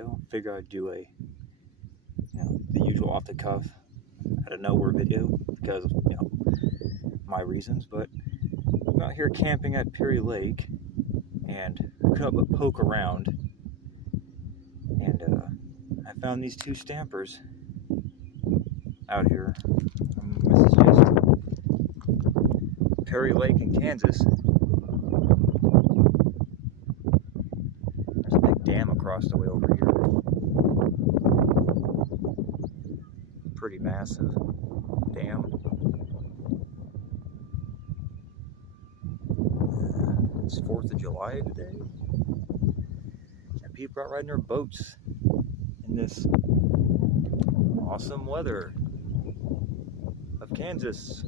video. Figure I'd do a, the usual off the cuff, out of nowhere video because of, my reasons. But I'm out here camping at Perry Lake, and I couldn't help but poke around, and I found these two stampers out here. This is just Perry Lake in Kansas. There's a big dam across the way over here. Pretty massive dam. It's 4th of July today, and people are riding their boats in this awesome weather of Kansas.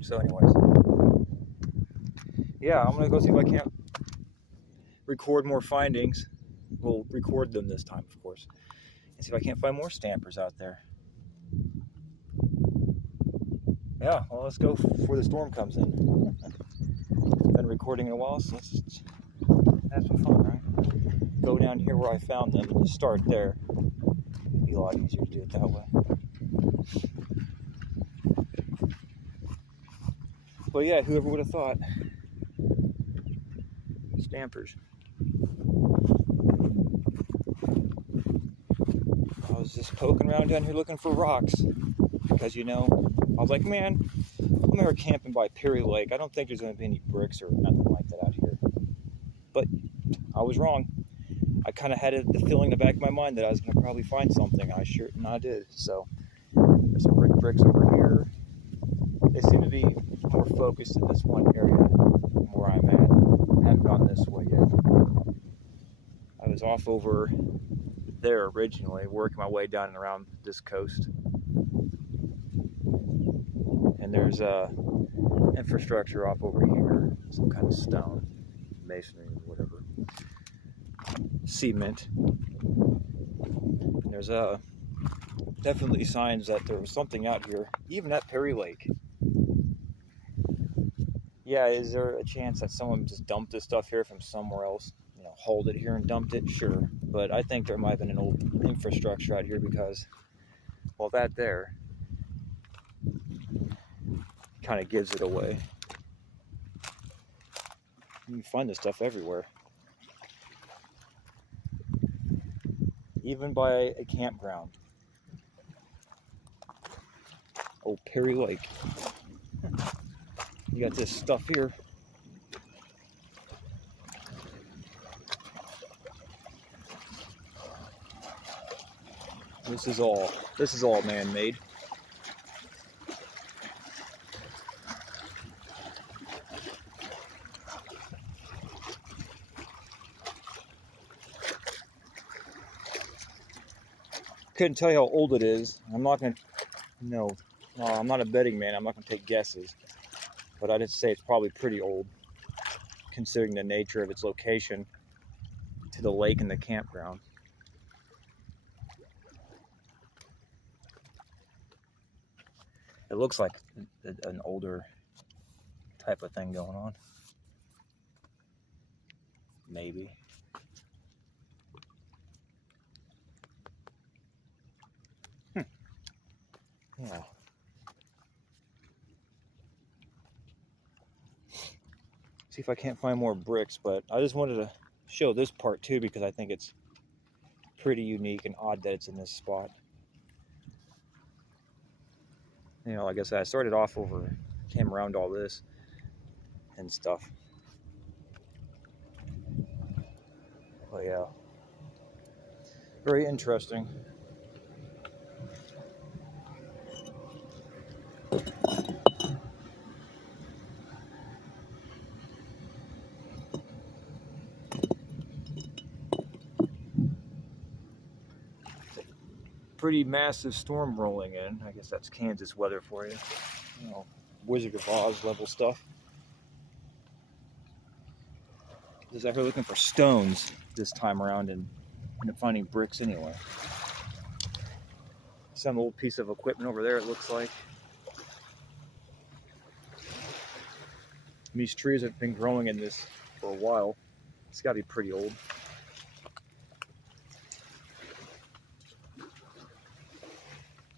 So anyways, yeah, I'm gonna go see if I can't record more findings. We'll record them this time, of course, and see if I can't find more stampers out there. Yeah, well, let's go before the storm comes in. Been recording in a while, so let's just have some fun, right? Go down here where I found them and start there. It'd be a lot easier to do it that way. But yeah, whoever would have thought? Stampers. I was just poking around down here looking for rocks because, I was like, man, I'm here camping by Perry Lake. I don't think there's going to be any bricks or nothing like that out here. But I was wrong. I kind of had the feeling in the back of my mind that I was going to probably find something. I did. So there's some bricks over here. They seem to be more focused in this one area where I'm at. I haven't gone this way yet. I was off over there originally, working my way down and around this coast. And there's infrastructure off over here, some kind of stone, masonry or whatever, cement. And there's definitely signs that there was something out here, even at Perry Lake. Yeah, is there a chance that someone just dumped this stuff here from somewhere else? Hauled it here and dumped it? Sure. But I think there might have been an old infrastructure out here because, well, that there kind of gives it away. You can find this stuff everywhere. Even by a campground. Oh, Perry Lake. You got this stuff here. This is all man-made. Couldn't tell you how old it is. I'm not gonna. No, I'm not a betting man. I'm not gonna take guesses. But I'd say it's probably pretty old, considering the nature of its location to the lake and the campground. It looks like an older type of thing going on. Maybe. Yeah. See if I can't find more bricks, but I just wanted to show this part too because I think it's pretty unique and odd that it's in this spot. Like I said, I started off came around all this and stuff. But yeah, very interesting. Pretty massive storm rolling in. I guess that's Kansas weather for you. Wizard of Oz level stuff. I was out here looking for stones this time around and ended up finding bricks anyway. Some old piece of equipment over there, it looks like. These trees have been growing in this for a while. It's got to be pretty old.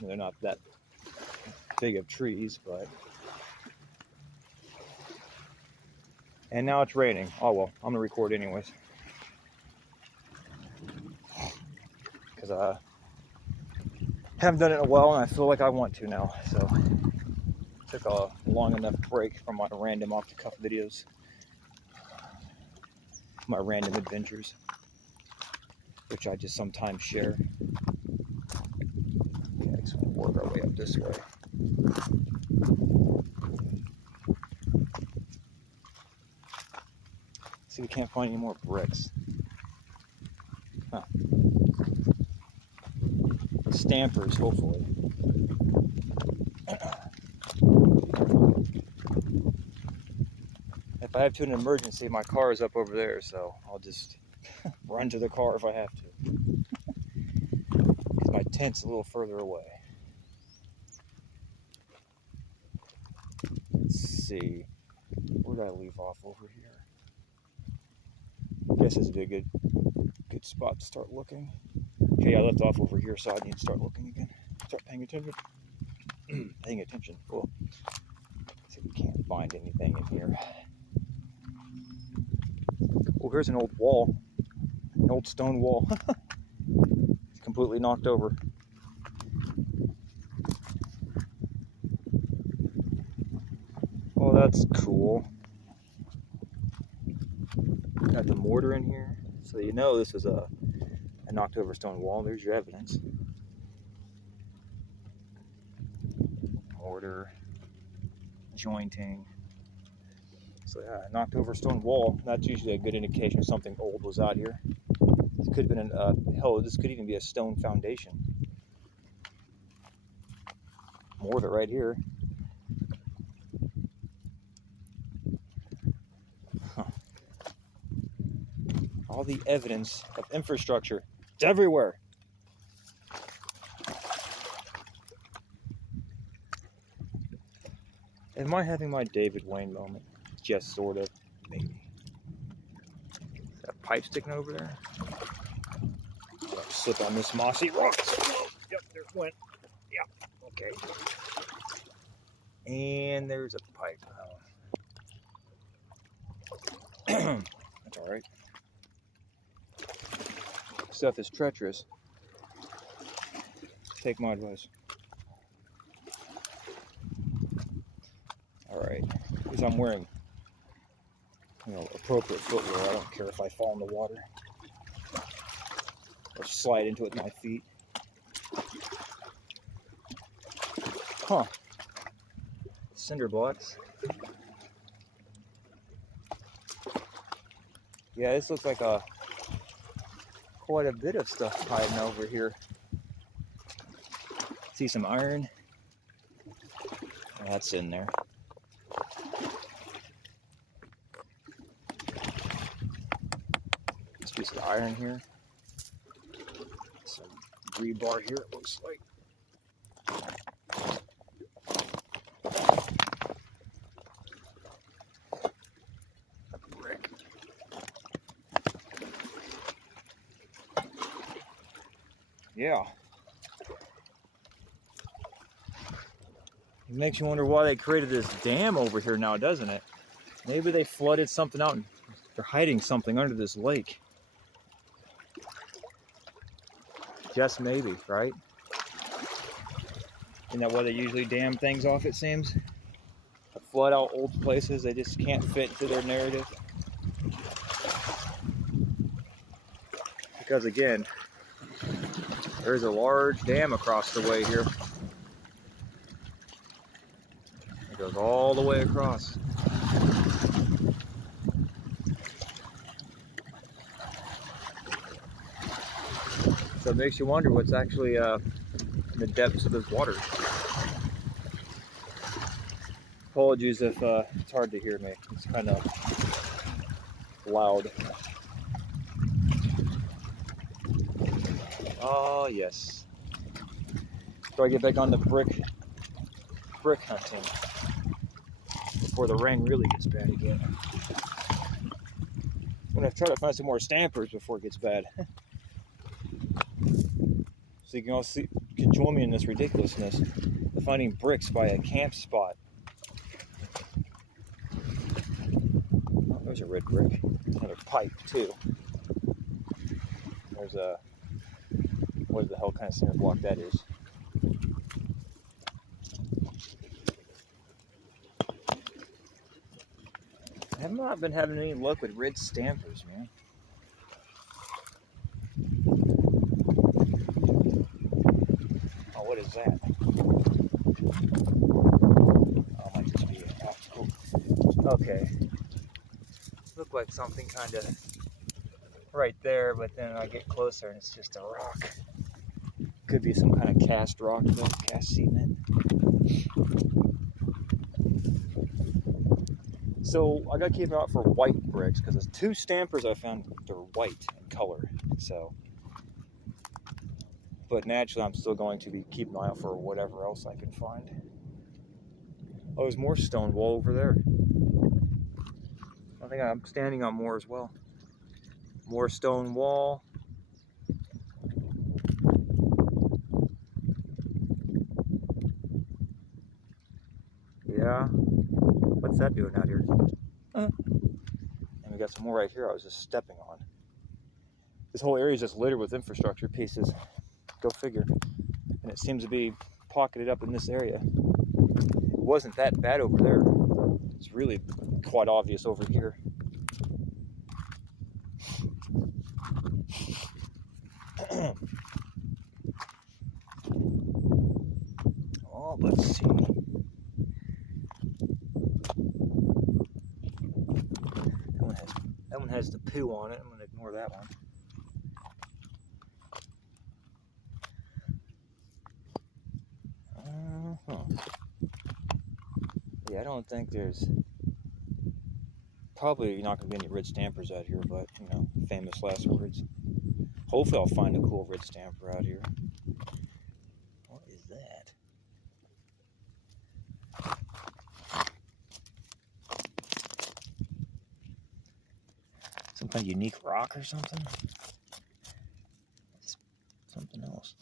They're not that big of trees, but... And now it's raining. Oh well, I'm gonna record anyways. Because I haven't done it in a while and I feel like I want to now. So took a long enough break from my random off-the-cuff videos. My random adventures, which I just sometimes share. Okay, let's work our way up this way. See, we can't find any more bricks. Huh. Stampers, hopefully. If I have to in an emergency, my car is up over there, so I'll just run to the car if I have to. Because my tent's a little further away. Let's see. Where did I leave off over here? I guess this would be a good spot to start looking. Okay, I left off over here, so I need to start looking again. Start paying attention. Paying attention. Cool. Let's see if we can't find anything in here. Oh, here's an old wall. An old stone wall. It's completely knocked over. Oh, that's cool. Got the mortar in here. So you know this is a knocked over stone wall. There's your evidence. Mortar. Jointing. So yeah, a knocked over stone wall. That's usually a good indication something old was out here. This could have been hell, this could even be a stone foundation. Mortar right here. Huh. All the evidence of infrastructure. It's everywhere. Am I having my David Wayne moment? Just sort of, maybe. Is that pipe sticking over there? I'll slip on this mossy rock. Yep, there it went. Yep, okay. And there's a pipe. That's alright. Stuff is treacherous. Take my advice. Alright, because I'm wearing appropriate footwear. I don't care if I fall in the water or slide into it with my feet. Huh. Cinder blocks. Yeah, this looks like quite a bit of stuff hiding over here. See some iron? That's in there. Piece of iron here. Some rebar here, it looks like. A brick. Yeah. It makes you wonder why they created this dam over here now, doesn't it? Maybe they flooded something out and they're hiding something under this lake. Just maybe, right? Isn't that why they usually dam things off, it seems? To flood out old places they just can't fit into their narrative. Because again, there's a large dam across the way here. It goes all the way across. So it makes you wonder what's actually in the depths of this water. Apologies if it's hard to hear me. It's kind of loud. Oh yes. So I get back on the brick hunting. before the rain really gets bad again. I'm gonna try to find some more stampers before it gets bad. So you can all see, you can join me in this ridiculousness of finding bricks by a camp spot. Oh, there's a red brick. Another pipe too. There's a, what the hell kind of cinder block that is. I have not been having any luck with red stampers, man. Oh, what is that? Oh, it might just be an obstacle. Okay. Look like something kind of right there, but then I get closer and it's just a rock. Could be some kind of cast rock, though, cast cement. So I gotta keep an eye out for white bricks because there's 2 stampers I found they're white in color. So, but naturally I'm still going to be keeping an eye out for whatever else I can find. Oh, there's more stone wall over there. I think I'm standing on more as well. More stone wall. Yeah. What's that doing out here? And we got some more right here I was just stepping on. This whole area is just littered with infrastructure pieces. Go figure. And it seems to be pocketed up in this area. It wasn't that bad over there. It's really quite obvious over here. Oh, let's see. That one has the poo on it. I'm going to ignore that one. Yeah, I don't think there's probably not going to be any red stampers out here, but you know, famous last words. Hopefully I'll find a cool red stamper out here. What is that? Some kind of unique rock or something? It's something else.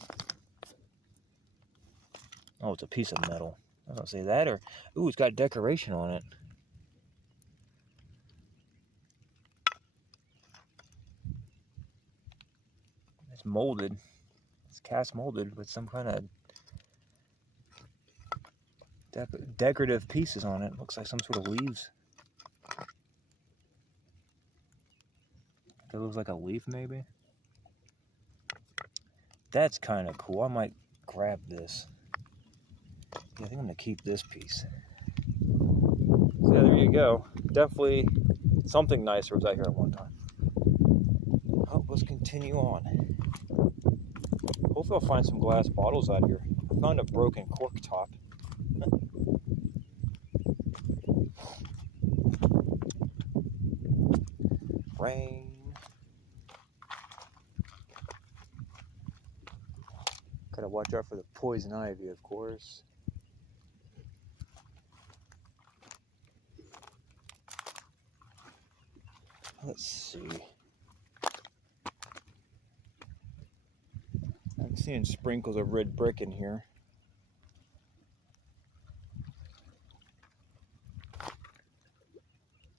Oh, it's a piece of metal. I was gonna say that, or ooh, it's got decoration on it. It's molded. It's cast molded with some kind of decorative pieces on it. Looks like some sort of leaves. That looks like a leaf, maybe. That's kind of cool. I might grab this. Yeah, I think I'm gonna keep this piece. So yeah, there you go. Definitely something nicer was out here at one time. Oh, let's continue on. Hopefully I'll find some glass bottles out here. I found a broken cork top. Rain. Gotta watch out for the poison ivy, of course. Let's see. I'm seeing sprinkles of red brick in here.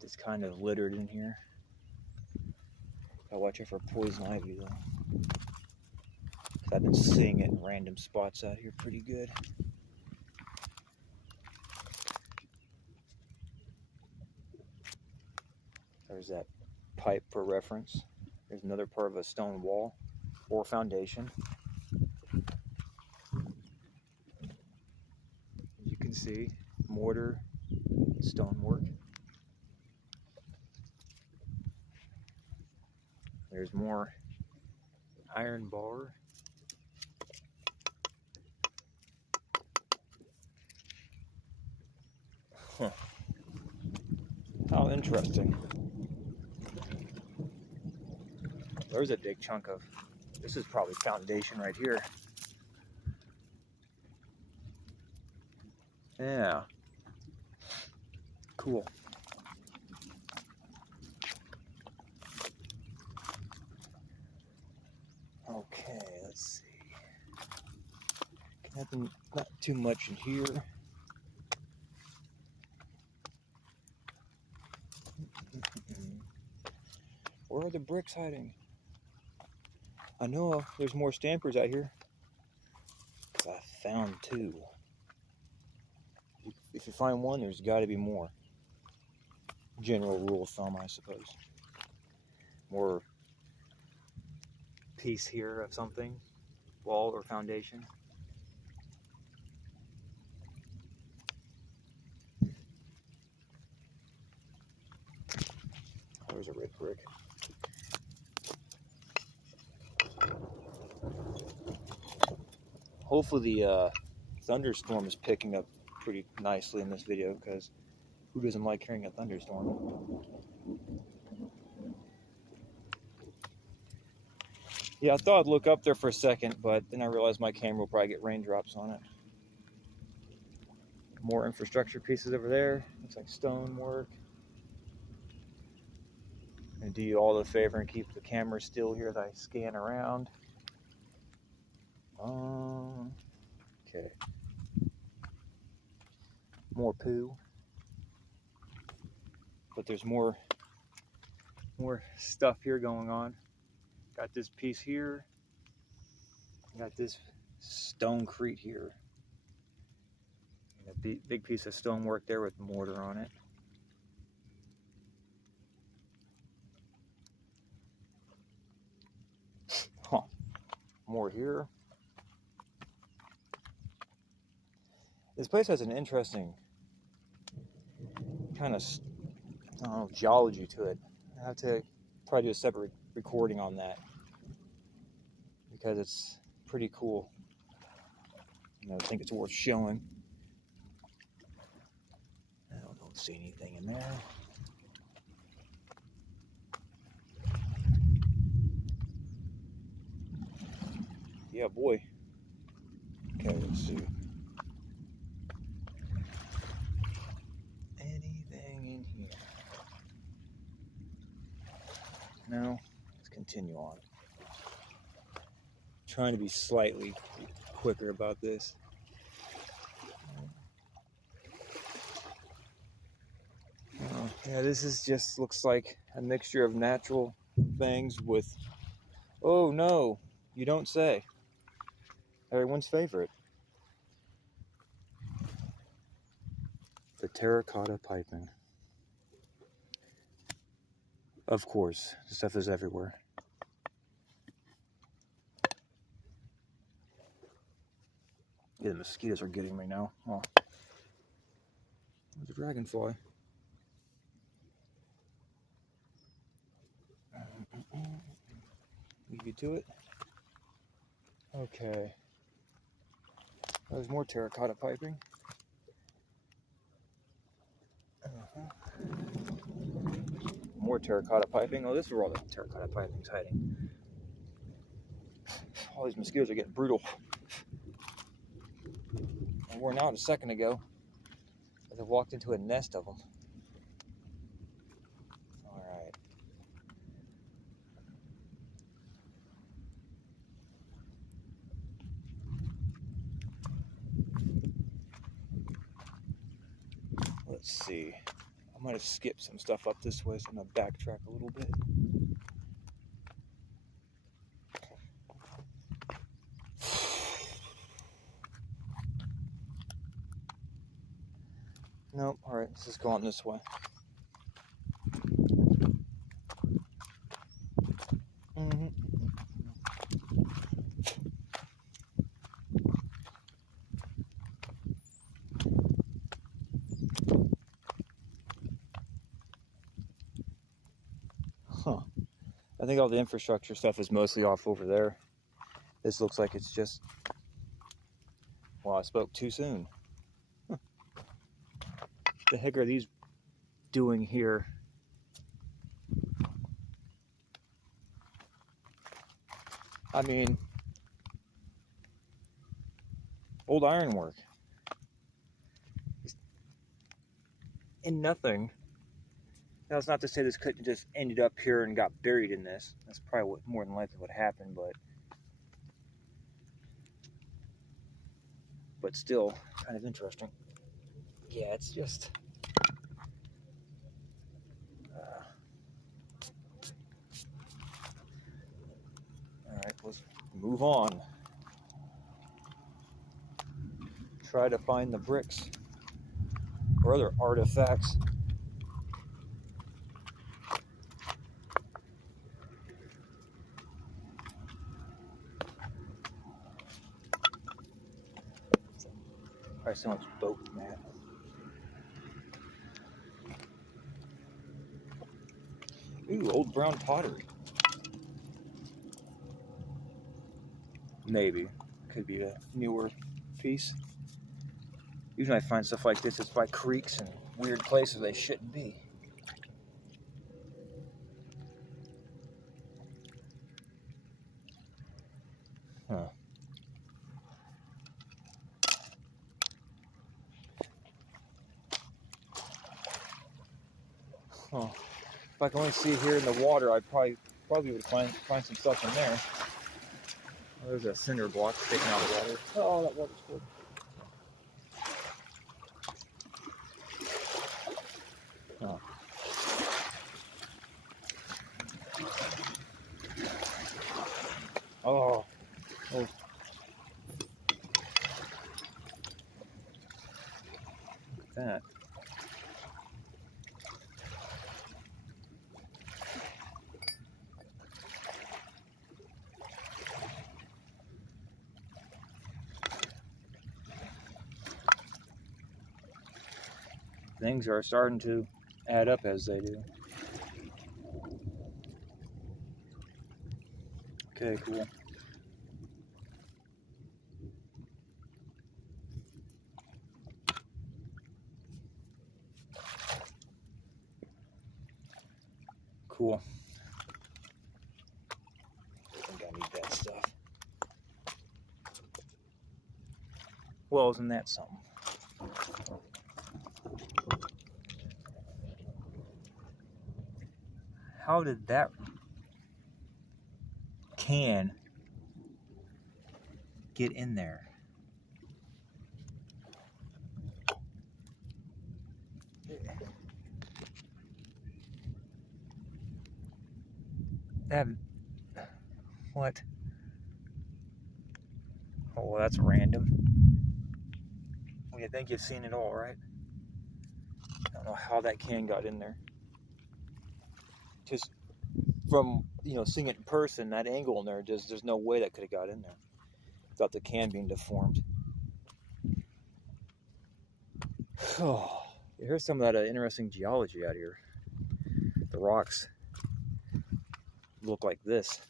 It's kind of littered in here. Gotta watch out for poison ivy though. I've been seeing it in random spots out here pretty good. There's that pipe for reference. There's another part of a stone wall or foundation. As you can see, mortar, stonework. There's more iron bar. Huh. How interesting. There's a big chunk of, this is probably foundation right here. Yeah. Cool. Okay, let's see. Nothing, not too much in here. Where are the bricks hiding? I know there's more stampers out here. I found 2. If you find one, there's got to be more. General rule of thumb, I suppose. More piece here of something, wall or foundation. There's a red brick. Hopefully the thunderstorm is picking up pretty nicely in this video, because who doesn't like hearing a thunderstorm? Yeah, I thought I'd look up there for a second, but then I realized my camera will probably get raindrops on it. More infrastructure pieces over there. Looks like stonework. And do you all the favor and keep the camera still here as I scan around. Okay. More poo. But there's more stuff here going on. Got this piece here. Got this stonecrete here. A big piece of stonework there with mortar on it. Huh. More here. This place has an interesting kind of, I don't know, geology to it. I have to probably do a separate recording on that, because it's pretty cool. I think it's worth showing. I don't see anything in there. Yeah, boy. Okay, let's see. Anything in here? No. Let's continue on. Trying to be slightly quicker about this. Yeah, this is just looks like a mixture of natural things with, oh no, you don't say, everyone's favorite, the terracotta piping. Of course, the stuff is everywhere. Yeah, the mosquitoes are getting me now. Oh. There's a dragonfly. Leave you to it. Okay. There's more terracotta piping. More terracotta piping. Oh, this is where all the terracotta piping's hiding. All these mosquitoes are getting brutal. I wore out a second ago as I walked into a nest of them. Alright. Let's see. I might have skipped some stuff up this way, so I'm going to backtrack a little bit. Nope. Alright, let's just go on this way. Huh. I think all the infrastructure stuff is mostly off over there. This looks like it's just... Well, I spoke too soon. Huh. What the heck are these doing here? I mean, old ironwork. in nothing. Now, it's not to say this couldn't just ended up here and got buried in this. That's probably what more than likely would happen, but still kind of interesting. Yeah, it's just all right, let's move on. Try to find the bricks or other artifacts. Probably so much boat mat. Ooh, old brown pottery. Maybe. Could be a newer piece. Usually I find stuff like this, it's by creeks and weird places they shouldn't be. Huh. Huh. If I can only see here in the water, I probably would find some stuff in there. Oh, there's a cinder block sticking out of the water. Oh, that water's cold. Oh. Oh. Oh. Look at that. Things are starting to add up as they do. Okay, cool. Cool. I think I need that stuff. Well, isn't that something? How did that can get in there? What? Oh, well, that's random. Well, you think you've seen it all, right? I don't know how that can got in there. Just from, seeing it in person, that angle in there, there's no way that could have got in there without the can being deformed. Oh, here's some of that interesting geology out here. The rocks look like this.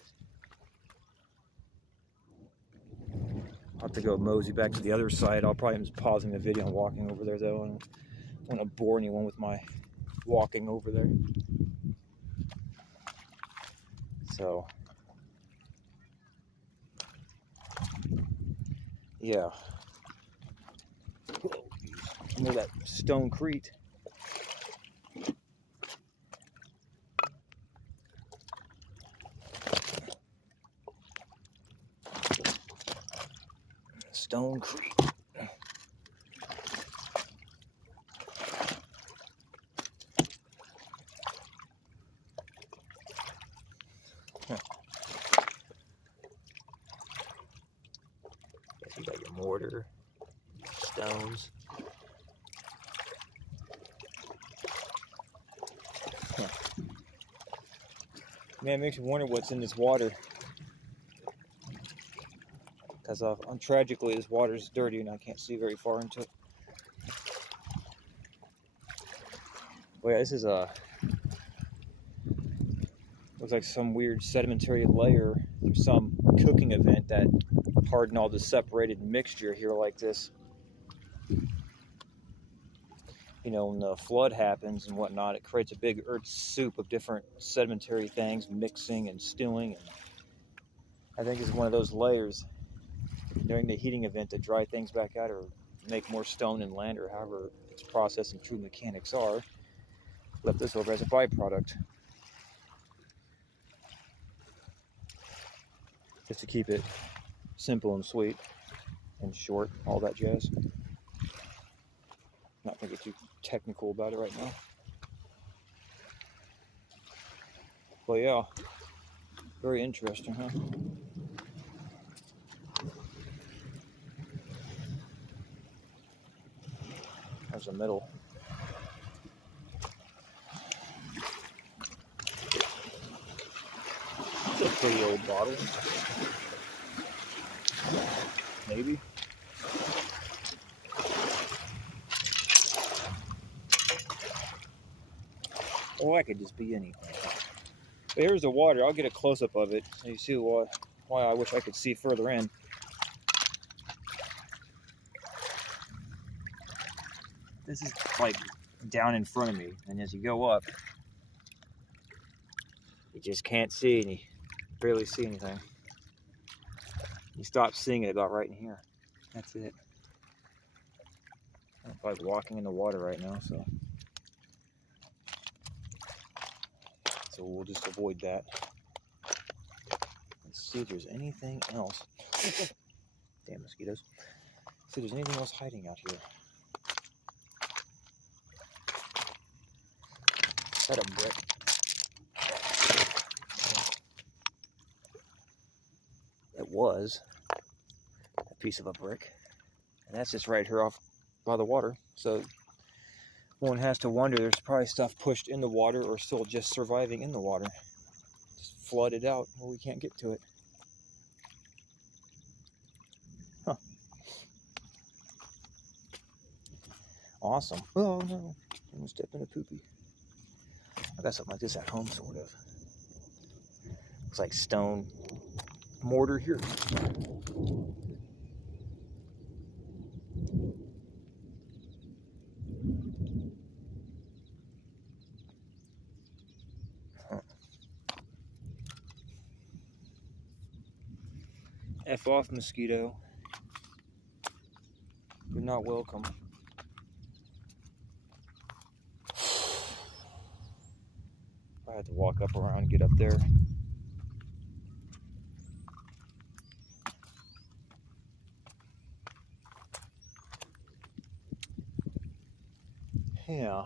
I'll have to go mosey back to the other side. I'll probably just pausing the video and walking over there, though. I don't want to bore anyone with my walking over there. So, yeah. Near that stonecrete. Stonecrete. You got your mortar, stones. Man, it makes you wonder what's in this water. Because tragically, this water is dirty and I can't see very far into it. But yeah, this is looks like some weird sedimentary layer or some cooking event that hardened all the separated mixture here like this. When the flood happens and whatnot, it creates a big earth soup of different sedimentary things mixing and stewing. And I think it's one of those layers during the heating event to dry things back out or make more stone and land, or however its process and true mechanics are, left this over as a byproduct. Just to keep it simple and sweet and short, all that jazz. Not gonna get too technical about it right now. But yeah, very interesting, huh? There's the middle. It's a pretty old bottle. Maybe. Or I could just be anything. But here's the water. I'll get a close-up of it so you see why I wish I could see further in. This is like down in front of me, and as you go up, you just can't see any, barely see anything. You stop seeing it about right in here. That's it. I'm like walking in the water right now, so we'll just avoid that. Let's see if there's anything else. Damn mosquitoes. See if there's anything else hiding out here. Is that a brick? It was a piece of a brick. And that's just right here off by the water. So one has to wonder, there's probably stuff pushed in the water or still just surviving in the water. Just flooded out where we can't get to it. Huh. Awesome. Oh no, I'm gonna step in a poopy. I got something like this at home, sort of. Looks like stone mortar here. F off, mosquito. You're not welcome. I had to walk up around and get up there. Yeah.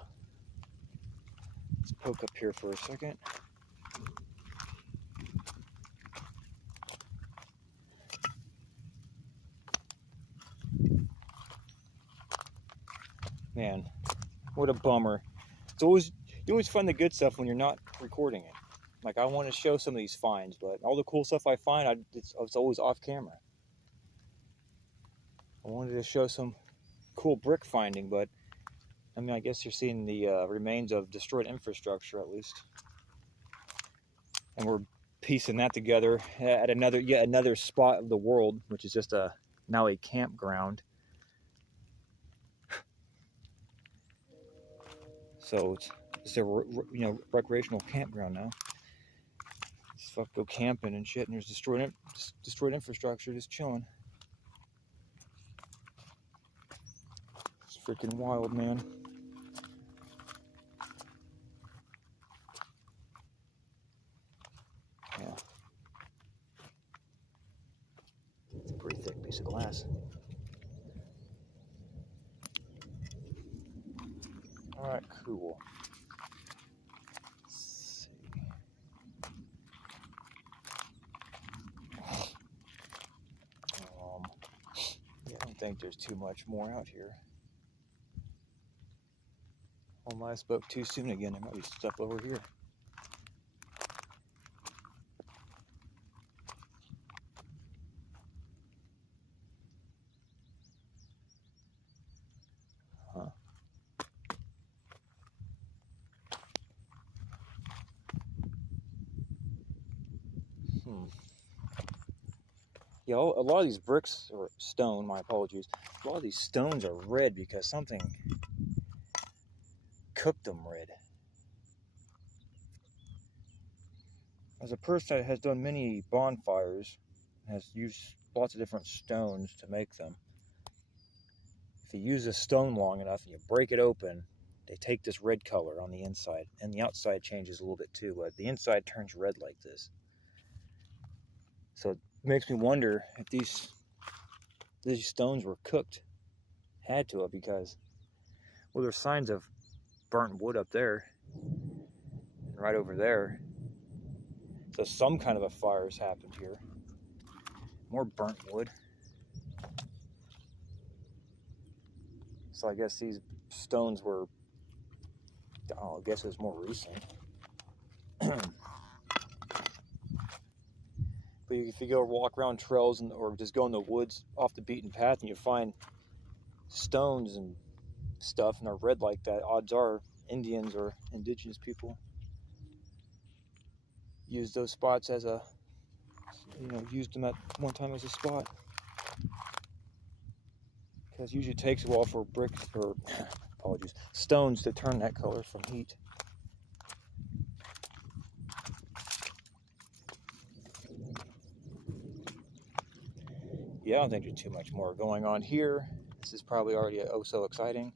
Let's poke up here for a second. Man, what a bummer. You always find the good stuff when you're not recording it. Like, I want to show some of these finds, but all the cool stuff I find, it's always off camera. I wanted to show some cool brick finding, but I mean, I guess you're seeing the remains of destroyed infrastructure, at least. And we're piecing that together at yet another spot of the world, which is just now a campground. So it's a recreational campground now. Just fuck go camping and shit, and there's destroyed infrastructure just chilling. It's freaking wild, man. Yeah. It's a pretty thick piece of glass. Alright, cool. Let's see. Yeah, I don't think there's too much more out here. Oh, I spoke too soon again. There might be stuff over here. Huh. Yeah, a lot of these bricks, or stone, my apologies, a lot of these stones are red because something cooked them red. As a person that has done many bonfires, has used lots of different stones to make them, if you use a stone long enough and you break it open, they take this red color on the inside, and the outside changes a little bit too, but the inside turns red like this. So it makes me wonder if these stones were cooked. Had to have, because, well, there's signs of burnt wood up there and right over there. So some kind of a fire has happened here. More burnt wood. So I guess these stones were, I guess it was more recent. But if you go walk around trails or just go in the woods off the beaten path and you find stones and stuff and they're red like that, odds are Indians or indigenous people used those spots as a, used them at one time as a spot. Because it usually takes a while for bricks, or stones to turn that color from heat. Yeah, I don't think there's too much more going on here. This is probably already oh so exciting.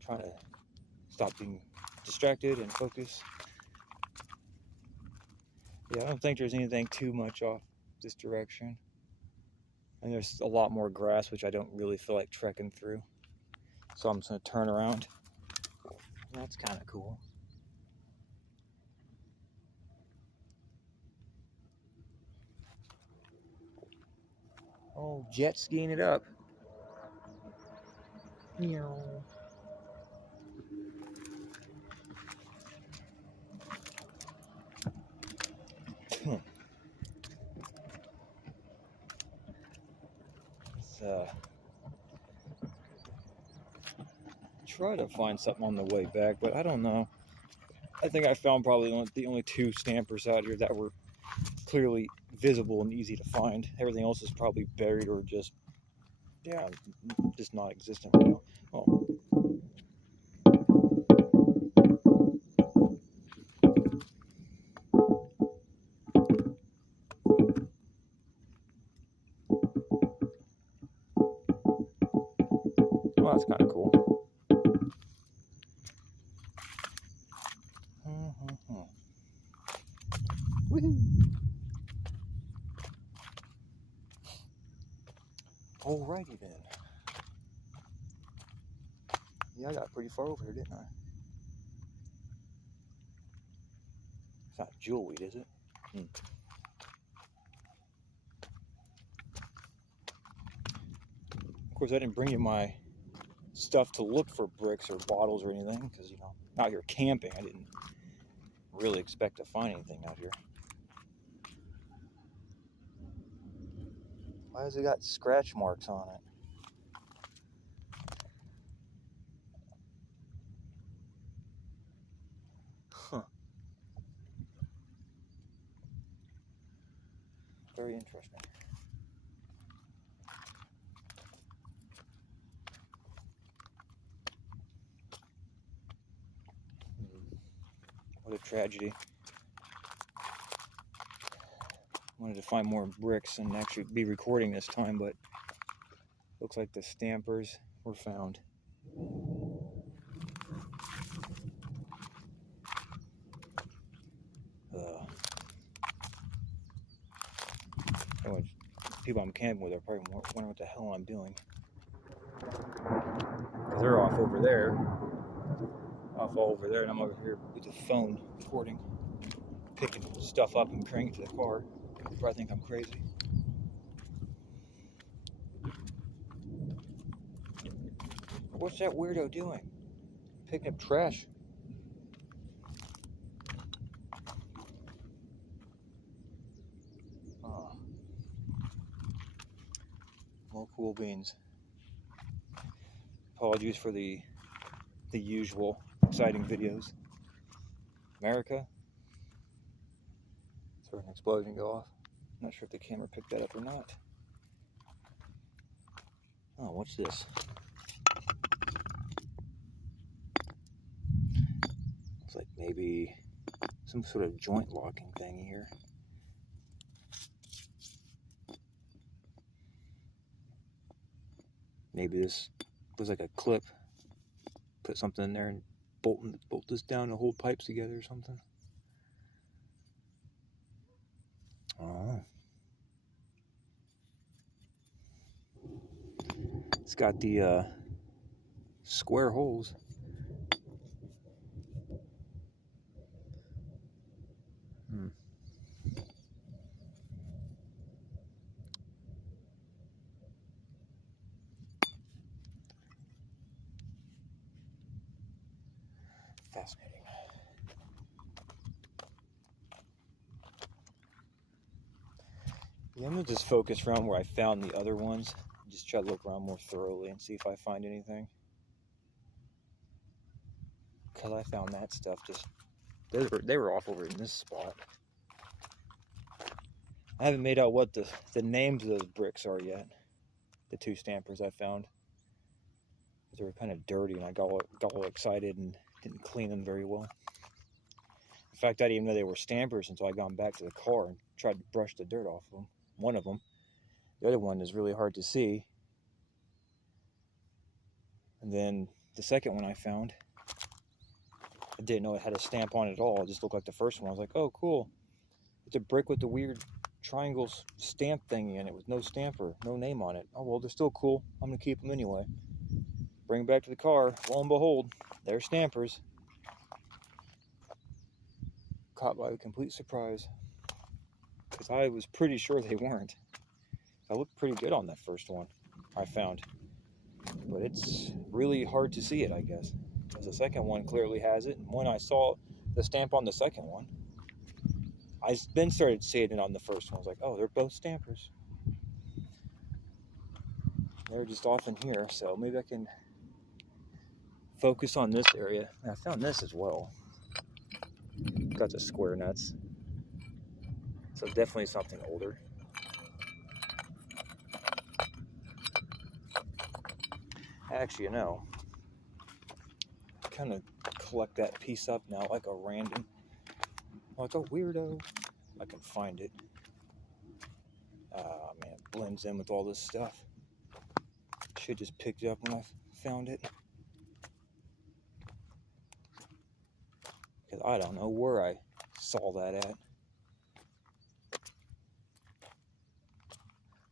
Trying to stop being distracted and focus. Yeah, I don't think there's anything too much off this direction. And there's a lot more grass, which I don't really feel like trekking through. So I'm just going to turn around. That's kind of cool. Oh, jet skiing it up. Let's try to find something on the way back, but I don't know. I think I found probably the only two stampers out here that were clearly visible and easy to find. Everything else is probably buried or just non-existent right now. Oh. Well, that's kind of cool. Woohoo! Alrighty then. Yeah, I got pretty far over here, didn't I? It's not jewelweed, is it? Of course, I didn't bring you my stuff to look for bricks or bottles or anything, because, out here camping, I didn't really expect to find anything out here. Why has it got scratch marks on it? Huh. Very interesting. What a tragedy. Wanted to find more bricks and actually be recording this time, but looks like the stampers were found. People I'm camping with are probably wondering what the hell I'm doing. Because they're off over there. All over there, and I'm over here with the phone recording, picking stuff up and carrying it to the car. They probably think I'm crazy. What's that weirdo doing? Picking up trash. Oh. Well, cool beans. Apologies for the usual exciting videos. America. Saw an explosion go off. Not sure if the camera picked that up or not. Oh, what's this? It's like maybe some sort of joint locking thing here. Maybe this was like a clip. Put something in there and bolt this down to hold pipes together or something. Oh. It's got the square holes. Fascinating. Yeah, I'm gonna just focus around where I found the other ones. Just try to look around more thoroughly and see if I find anything. Cause I found that stuff just they were off over in this spot. I haven't made out what the names of those bricks are yet. The two stampers I found. They were kind of dirty, and I got all excited and didn't clean them very well. In fact, I didn't even know they were stampers until I got back to the car and tried to brush the dirt off of them. One of them. The other one is really hard to see. And then the second one I found, I didn't know it had a stamp on it at all. It just looked like the first one. I was like, oh, cool. It's a brick with the weird triangle stamp thingy in it with no stamper, no name on it. Oh, well, they're still cool. I'm going to keep them anyway. Bring them back to the car. Lo and behold, they're stampers. Caught by a complete surprise. Because I was pretty sure they weren't. I looked pretty good on that first one I found. But it's really hard to see it, I guess. Because the second one clearly has it. And when I saw the stamp on the second one, I then started seeing it on the first one. I was like, oh, they're both stampers. They're just off in here, so maybe I can focus on this area. And I found this as well. Got the square nuts. So definitely something older. Actually, you know, kind of collect that piece up now like a random, like a weirdo. I can find it. Man, it blends in with all this stuff. Should just picked it up when I found it. Because I don't know where I saw that at.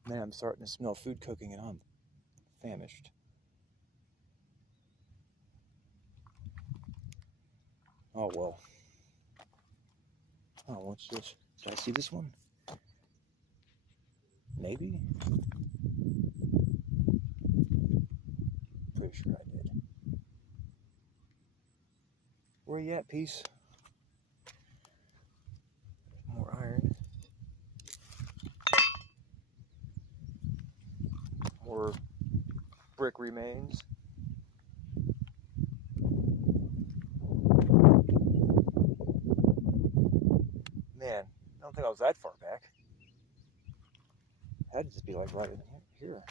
Man, I'm starting to smell food cooking and I'm famished. Oh well. Oh, what's this? Did I see this one? Maybe? Pretty sure I did. Where you at, piece? More iron. More brick remains. Man, I don't think I was that far back. It had to just be like right in here.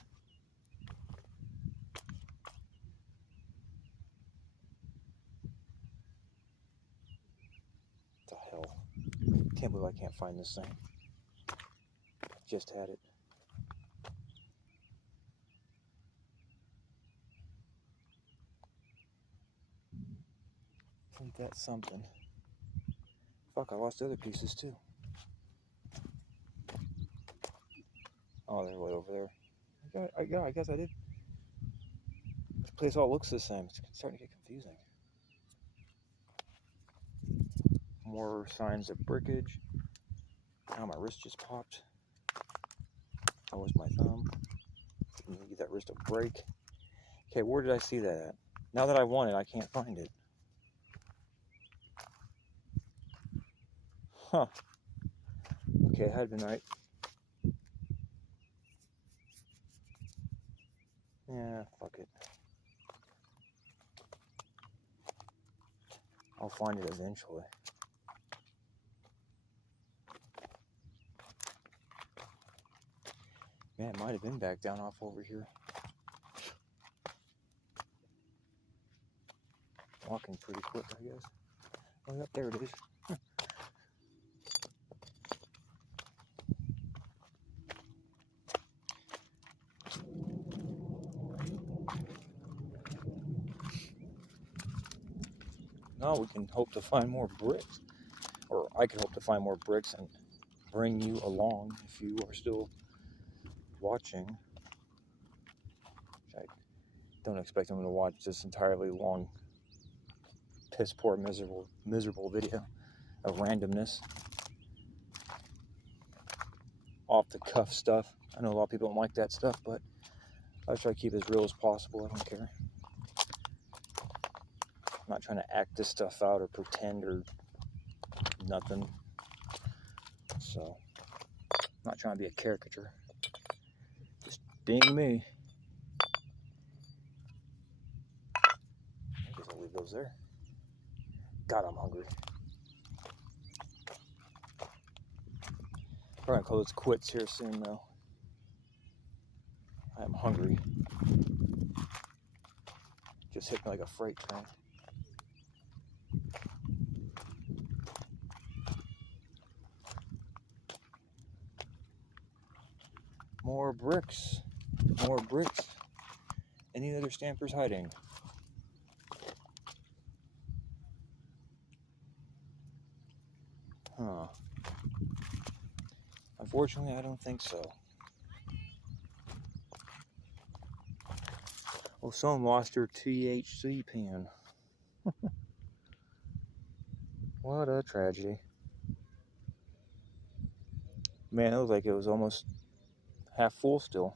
What the hell? Can't believe I can't find this thing. Just had it. Isn't that something? Fuck, I lost the other pieces too. Oh, they're way over there. I guess I did. This place all looks the same. It's starting to get confusing. More signs of brickage. Now my wrist just popped. Oh, where's my thumb? Give that wrist a break. Okay, where did I see that at? Now that I want it, I can't find it. Huh. Okay, it had been right. Yeah, fuck it. I'll find it eventually. Man, it might have been back down off over here. Walking pretty quick, I guess. Oh, yep, there it is. now we can hope to find more bricks. Or I can hope to find more bricks and bring you along if you are still watching. I don't expect them to watch this entirely long, piss poor, miserable video of randomness, off the cuff stuff. I know a lot of people don't like that stuff, but I try to keep it as real as possible. I don't care. I'm not trying to act this stuff out or pretend or nothing. So I'm not trying to be a caricature. Just being me. I guess I'll leave those there. God, I'm hungry. Probably gonna call this quits here soon, though. I am hungry. Just hit me like a freight train. More bricks. More bricks. Any other stampers hiding? Huh. Unfortunately, I don't think so. Well, someone lost their THC pen. What a tragedy. Man, it looked like it was almost half full still.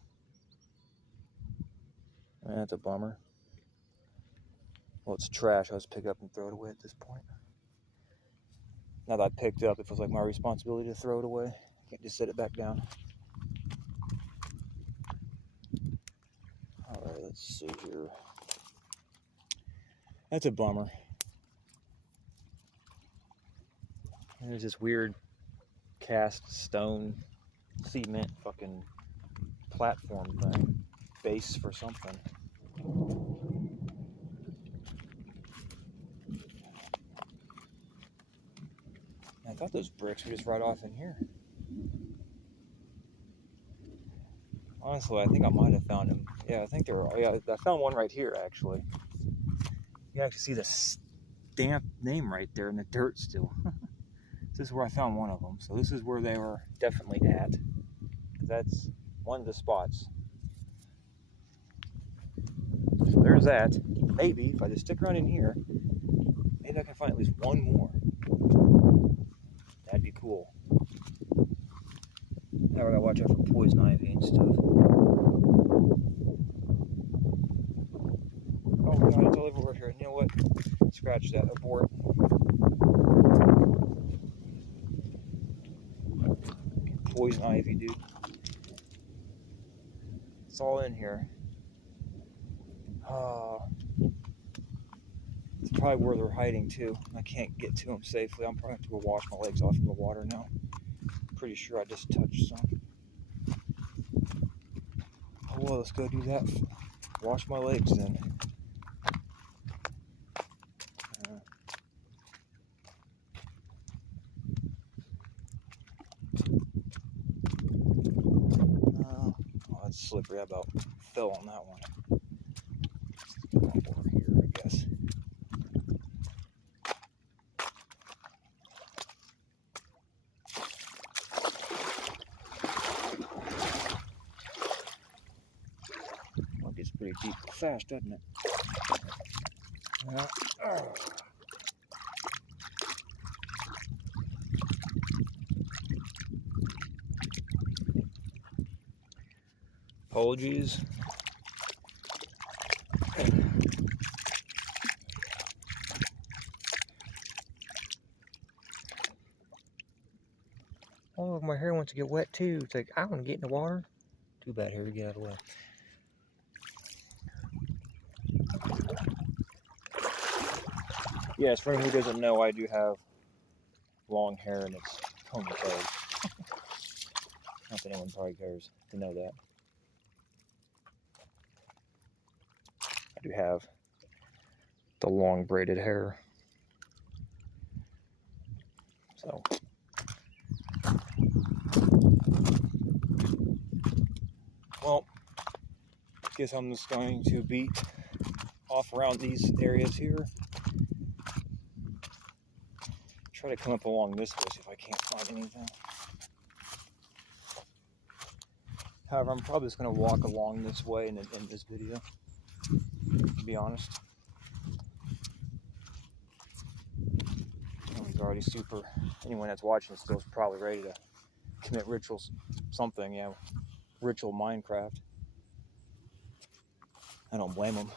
Man, that's a bummer. Well, it's trash. I'll just pick up and throw it away at this point. Now that I picked it up, it feels like my responsibility to throw it away. I can't just set it back down. Alright, let's see here. That's a bummer. There's this weird cast stone cement fucking platform thing. Base for something. I thought those bricks were just right off in here. Honestly, I think I might have found them. Yeah, I think they were. Yeah, I found one right here, actually. You actually see the stamp name right there in the dirt still. This is where I found one of them. So this is where they were definitely at. That's one of the spots. So there's that. Maybe, if I just stick around in here, maybe I can find at least one more. That'd be cool. Now I gotta watch out for poison ivy and stuff. Oh god, it's all over here. You know what? Scratch that. Abort. Poison ivy, dude. It's all in here. It's probably where they're hiding too. I can't get to them safely. I'm probably going to go wash my legs off in the water now. Pretty sure I just touched some. Oh well, let's go do that. Wash my legs then. Oh, that's slippery. I about fell on that one. Over here, I guess. Well, it gets pretty deep fast, doesn't it? Apologies. Oh, my hair wants to get wet too. It's like, I want to get in the water. Too bad, here, get out of the way. Yes, for anyone who doesn't know, I do have long hair and it's ponytailed. Not that anyone probably cares to know that. I do have the long braided hair. So. Well, I guess I'm just going to beat off around these areas here. Try to come up along this way, see if I can't find anything. However, I'm probably just going to walk along this way in this video, to be honest. He's already super, anyone that's watching still is probably ready to commit rituals, something, yeah, ritual Minecraft. I don't blame them.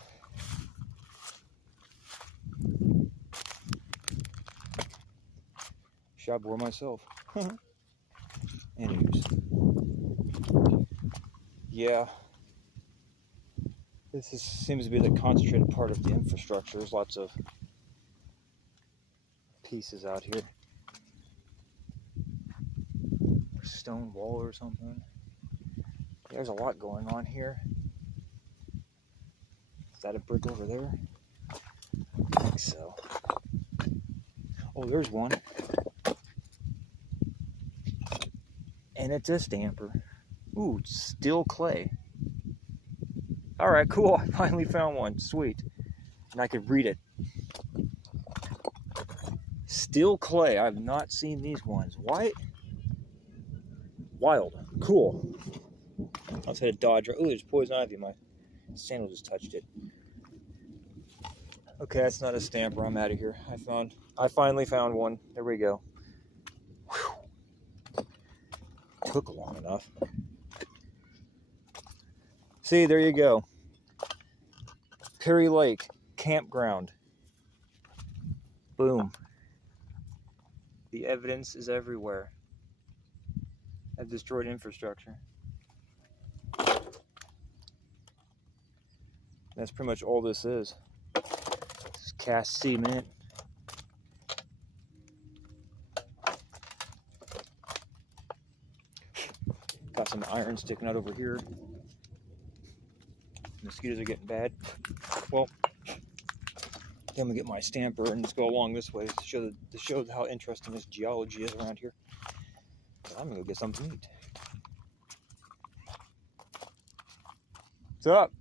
Should I bore myself? Anyways. Yeah. Seems to be the concentrated part of the infrastructure. There's lots of pieces out here. Stone wall or something. There's a lot going on here. Is that a brick over there? I think so. Oh, there's one. And it's a stamper. Ooh, still clay. Alright, cool. I finally found one. Sweet. And I could read it. Still clay. I've not seen these ones. Why? Wild. Cool. I was headed to dodge. Ooh, there's poison ivy. My sandal just touched it. Okay, that's not a stamper. I'm out of here. I finally found one. There we go. Whew. Took long enough. See, there you go. Perry Lake Campground. Boom. The evidence is everywhere. I've destroyed infrastructure. That's pretty much all this is. Just cast cement. Got some iron sticking out over here. Mosquitoes are getting bad. Well, then I'm gonna get my stamper and just go along this way to show how interesting this geology is around here. I'm gonna go get something to eat. What's up?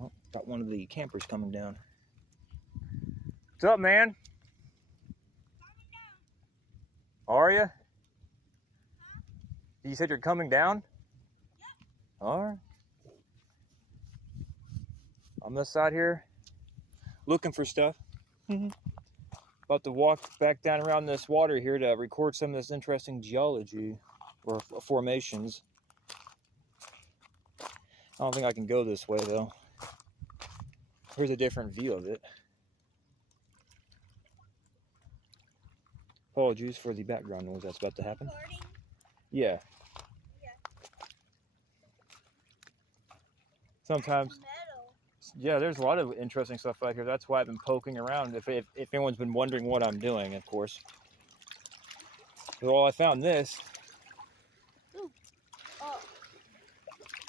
Oh, got one of the campers coming down. What's up, man? Coming down. Are you? Huh? You said you're coming down? Yep. All right. I'm this side here, looking for stuff. About to walk back down around this water here to record some of this interesting geology or formations. I don't think I can go this way though. Here's a different view of it. Apologies for the background noise that's about to happen. Recording? Yeah. Sometimes. Yeah, there's a lot of interesting stuff out here. That's why I've been poking around. If anyone's been wondering what I'm doing, of course. Well, I found this. Ooh. Oh.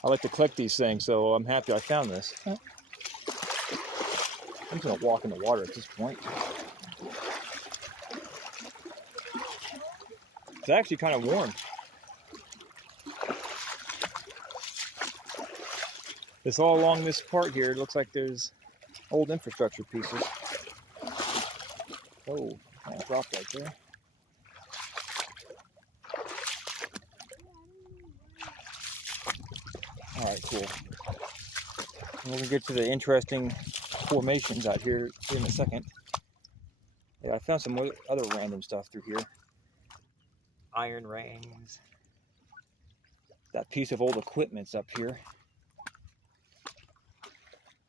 I like to collect these things, so I'm happy I found this. I'm just gonna walk in the water at this point. It's actually kind of warm. It's all along this part here. It looks like there's old infrastructure pieces. Oh, that dropped right there. All right, cool. We're gonna get to the interesting formations out here in a second. Yeah, I found some other random stuff through here. Iron rings. That piece of old equipment's up here.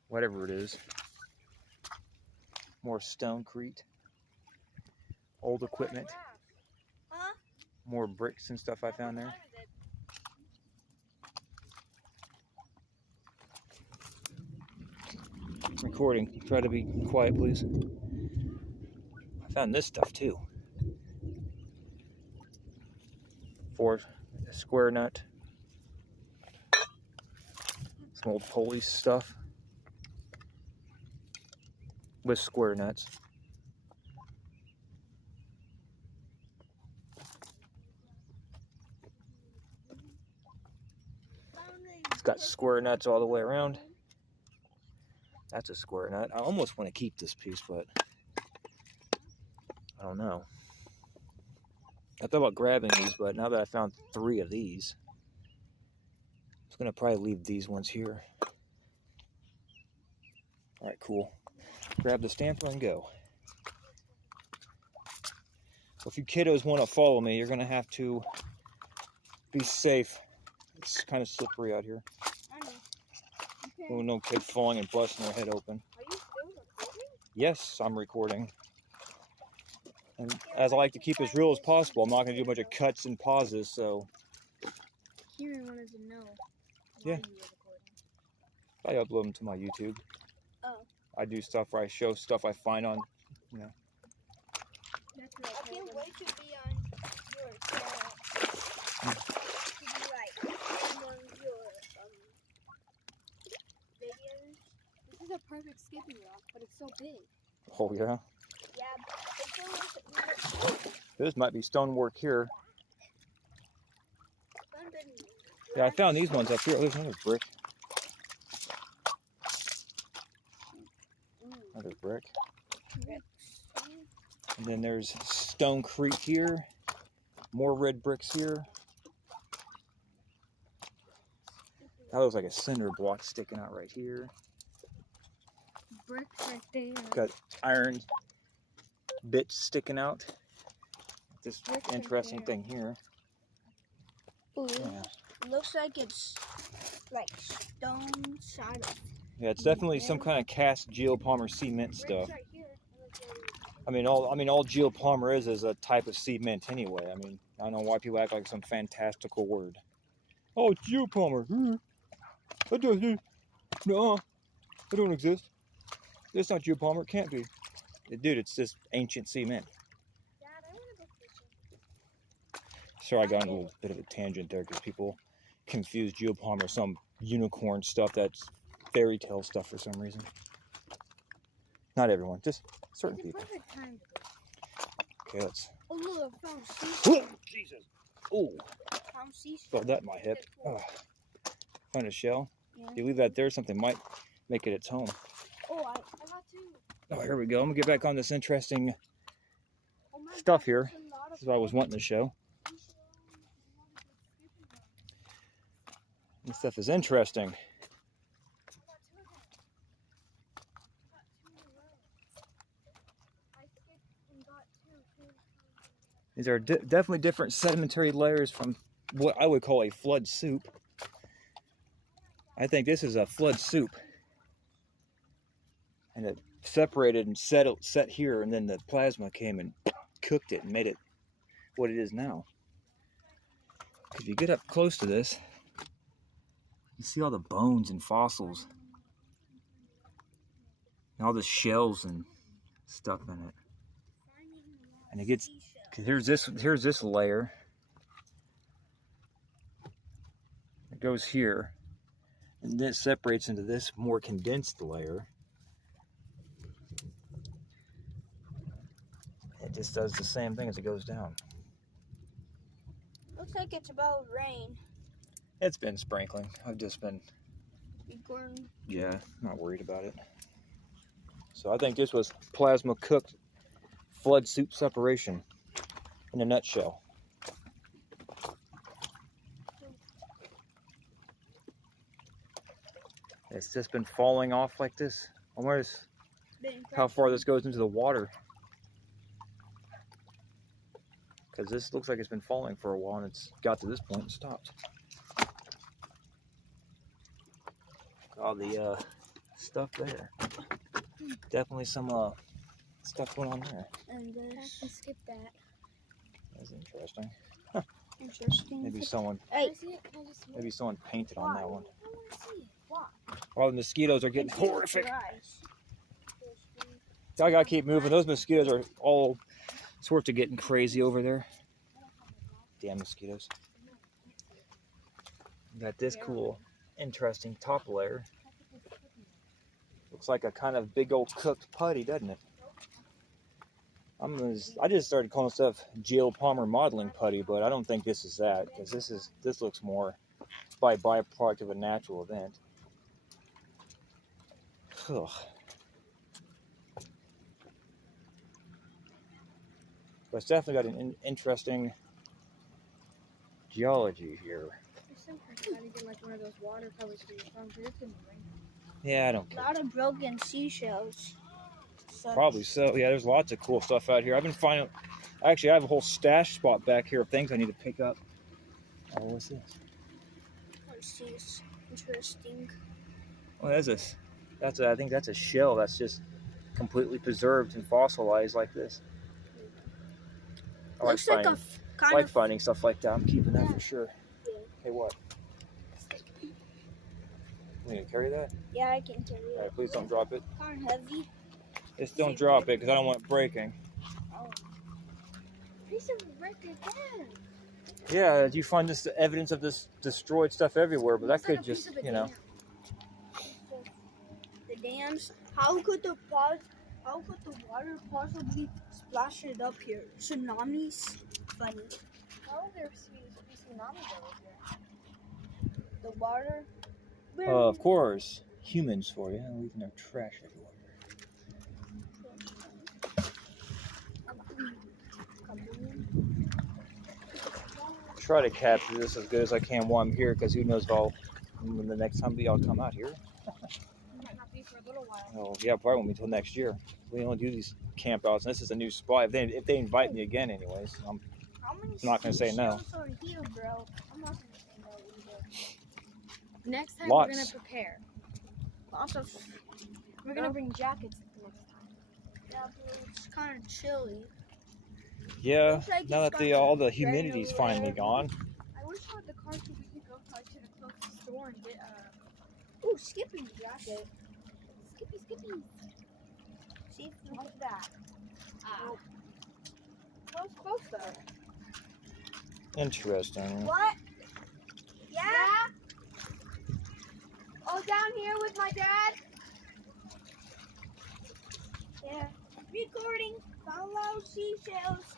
Whatever it is. More stonecrete. Old equipment. Huh? More bricks and stuff I found there. Recording. Try to be quiet, please. I found this stuff too. For a square nut. Some old pulley stuff. With square nuts. It's got square nuts all the way around. That's a square nut. I almost want to keep this piece, but I don't know. I thought about grabbing these, but now that I found 3 of these, I'm going to probably leave these ones here. All right, cool. Grab the stamper and go. So if you kiddos want to follow me, you're going to have to be safe. It's kind of slippery out here. I know. Okay. Oh, no kid falling and busting their head open. Are you still recording? Yes, I'm recording. And as I like to keep as real as possible, I'm not going to do a bunch of cuts and pauses, so... Kieran wanted to know why Yeah. you were recording. I upload them to my YouTube. Oh. I do stuff where I show stuff I find on, That's what I can't wait to be on your channel. To be like among your videos. This is a perfect skipping rock, but it's so big. Oh yeah? Yeah, it's so This might be stonework here. Yeah, I found these ones up here. There's another brick. Another brick. And then there's Stone Creek here. More red bricks here. That looks like a cinder block sticking out right here. Brick right there. Got iron bits sticking out. This Brick right interesting there. thing here. Ooh, Yeah. looks like it's like stone side of Yeah, it's definitely some kind of cast geopolymer cement stuff. right here. I mean, all geopolymer is a type of cement anyway. I mean, I don't know why people act like some fantastical word. Oh, it's geopolymer. That doesn't. No, it don't exist. It's not geopolymer. It can't be. Dude, it's just ancient cement. Dad, I want to go fishing. Sorry, I got on a little bit of a tangent there because people confuse geopolymer with some unicorn stuff that's fairy tale stuff for some reason. Not everyone, just certain It's a people. perfect time to go. Okay, let's. Oh look, I found sea Oh, shells. Jesus! Oh, Found sea felt shells. that in my hip. Oh. Find a shell. Yeah. You leave that there, something might make it its home. Oh, I got two. Oh, here we go. I'm gonna get back on this interesting Oh my stuff gosh, here. there's a lot of This is what I was wanting to show. This stuff is interesting. These are definitely different sedimentary layers from what I would call a flood soup. I think this is a flood soup. And it separated and set here, and then the plasma came and cooked it and made it what it is now. If you get up close to this, you see all the bones and fossils. And all the shells and stuff in it. And it gets, here's this layer. It goes here. And then it separates into this more condensed layer. It just does the same thing as it goes down. Looks like it's about to rain. It's been sprinkling. I've just been, Recording. yeah, not worried about it. So I think this was plasma cooked flood soup separation in a nutshell. It's just been falling off like this. I wonder how far this goes into the water. Because this looks like it's been falling for a while and it's got to this point and stopped. All the stuff there. Definitely some stuff going on there. And this. I can skip that. That's interesting. Interesting. Maybe someone painted on that one. I want to see it. Why? All the mosquitoes are getting Can see it with horrific. your eyes. I gotta keep moving. Those mosquitoes are all sorts of getting crazy over there. Damn mosquitoes. Got this cool, interesting top layer. Looks like a kind of big old cooked putty, doesn't it? I just started calling stuff geopolymer modeling putty, but I don't think this is that, because this looks more by byproduct of a natural event. Ugh. But it's definitely got an interesting geology here. Get like one of those water covers for your phone, 'cause it's gonna rain. Yeah, I don't A care. lot of broken seashells. Probably so. Yeah, there's lots of cool stuff out here. I've been finding. Actually, I have a whole stash spot back here of things I need to pick up. Oh, what's this? What's this? Interesting. Oh, that's a. I think that's a shell that's just completely preserved and fossilized like this. I Looks like a kind of finding stuff like that. I'm keeping that Yeah. for sure. Yeah. Hey, what? You gonna carry that? Yeah, I can carry All it. right, please don't drop it. Kind of heavy. Just don't drop it because I don't want it breaking. Oh. Piece of brick again. Yeah, you find this evidence of this destroyed stuff everywhere, but that Looks like could a piece just, of a you know. dam. The dams. How could the water possibly splash it up here? Tsunamis? Funny. How would there be tsunamis over here? The water. Of course, humans for you, leaving their trash everywhere. Try to capture this as good as I can while I'm here, because who knows when the next time y'all come out here. Might not be for a little while. Oh yeah, probably won't be until next year. We only do these camp outs, and this is a new spot. If they invite me again, anyways, I'm How many not gonna say no. seashells are here, bro? I'm not gonna say no either. Next time Lots. we're gonna prepare. Lots of. We're gonna bring jackets next time. Yeah, but it's kind of chilly. Yeah. Looks like Now it's that gonna all the rain humidity's away. finally gone. I wish I had the car so we could go to the closest store and get Ooh, Skippy jacket. Skippy. See if you like that. That was close though. Interesting. What? Yeah? Oh, down here with my dad. Yeah. Recording. Follow seashells.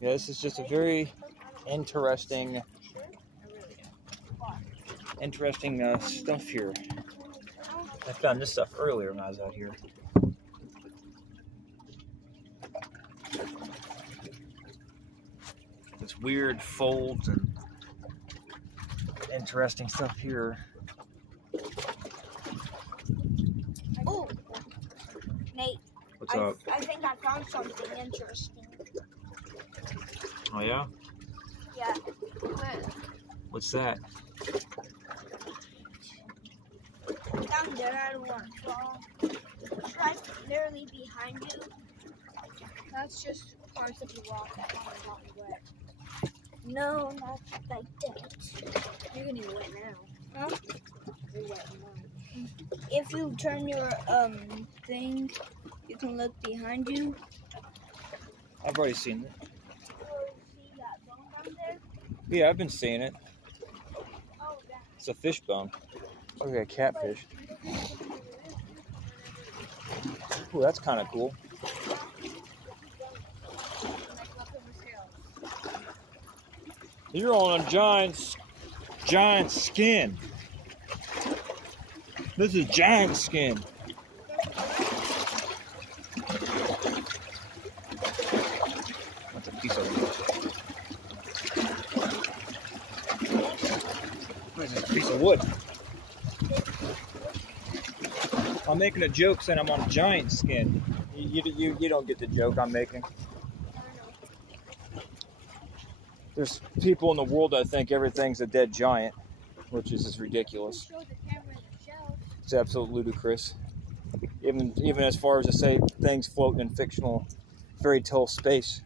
Yeah, this is just a very interesting stuff here. I found this stuff earlier when I was out here. It's weird folds and interesting stuff here. Oh, Nate. What's up? I think I found something interesting. Oh yeah? Yeah. What's that? Down there, I don't want to fall. It's right literally behind you. That's just parts of the rock that have gotten wet. No, not like that. You're gonna get wet now. Huh? You're wet now. If you turn your thing, you can look behind you. I've already seen it. See that bone down there? Yeah, I've been seeing it. Oh, that. It's a fish bone. Looks like a catfish. Ooh, that's kind of cool. You're on a giant skin. This is giant skin. That's a piece of wood. What is this, a piece of wood? I'm making a joke saying I'm on giant skin. You don't get the joke I'm making. There's people in the world that think everything's a dead giant, which is just ridiculous. Show the camera the shelf. It's absolutely ludicrous. Even as far as to say things floating in fictional fairy tale space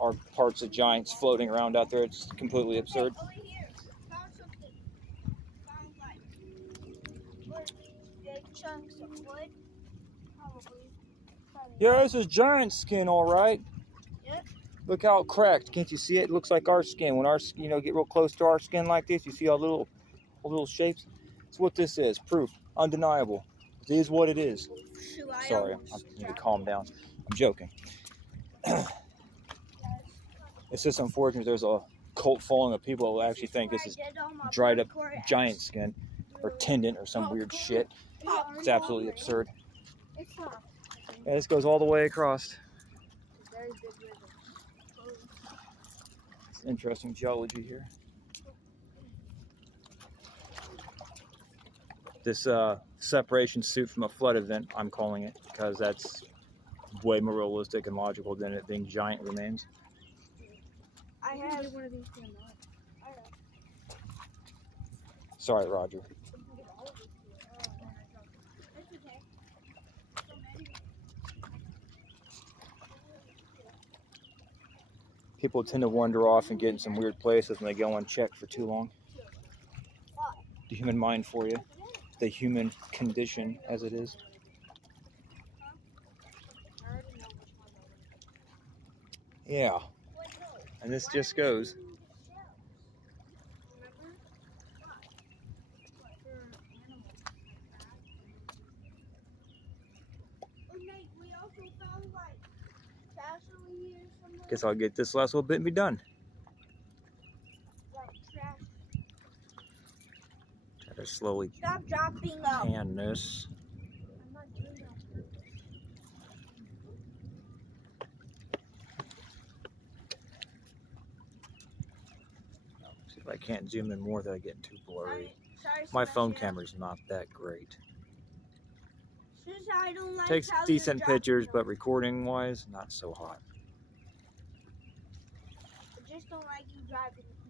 are parts of giants floating around out there. It's completely absurd. Over here. Found something. Found like what are these big chunks of wood? Probably. Yeah, this is giant skin, all right. Yep. Look how cracked. Can't you see it? It looks like our skin. When our get real close to our skin like this, you see all little shapes. That's what this is. Proof. Undeniable. It is what it is. Shoot, I Sorry, I almost need to calm down. I'm joking. It's just unfortunate there's a cult following of people who actually think this is dried up giant skin or tendon or some weird shit. It's absolutely absurd. It's not. Yeah, this goes all the way across. Very big river. It's interesting geology here. This separation suit from a flood event, I'm calling it, because that's way more realistic and logical than it being giant remains. I have one of these. Sorry, Roger. People tend to wander off and get in some weird places when they go unchecked for too long. The human mind for you. The human condition as it is. Yeah. And this just goes. Guess I'll get this last little bit and be done. Try to slowly Stop dropping up. pan this. I'm not doing that. See if I can't zoom in more without getting too blurry. Sorry, My phone camera's not that great. Since I don't like Takes how you're decent dropping pictures, them. but recording wise, not so hot. I just don't like you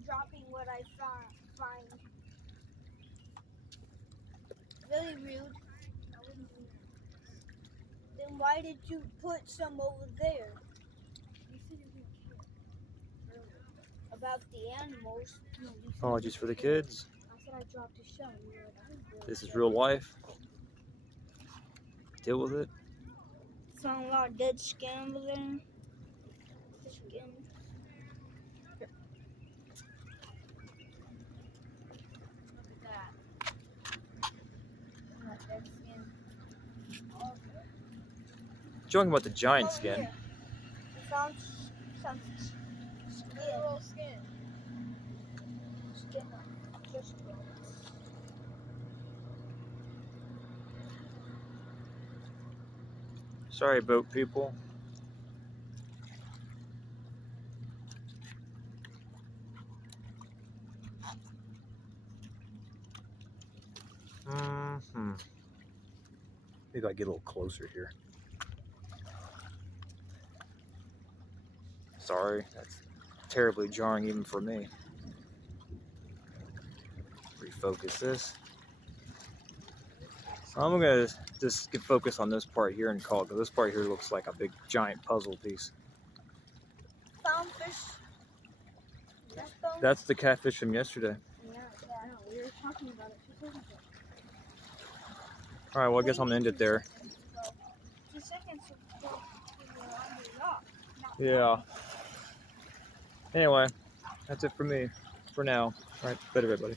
dropping what I find really rude. Then why did you put some over there? You said you didn't care About the animals? No, you said Oh, just for the kids. I said I dropped a shell. And you were like, I didn't really This is care. real life. Deal with it. Found a lot of dead skin over there. Skin. Look at that. Look at that skin. Oh, Joking about the giant Oh, skin. here. We found some skin. little skin. Skin. Just Sorry, boat people. Maybe I get a little closer here. Sorry, that's terribly jarring even for me. Refocus this. So I'm gonna just get focused on this part here and call it, because this part here looks like a big giant puzzle piece. found fish. That's the catfish from yesterday. Yeah, I know. We were talking about it 2 seconds ago. Alright, well I guess I'm gonna end it there. 2 seconds ago, we were on the rock. Yeah. Anyway, that's it for me for now. Alright, bye everybody.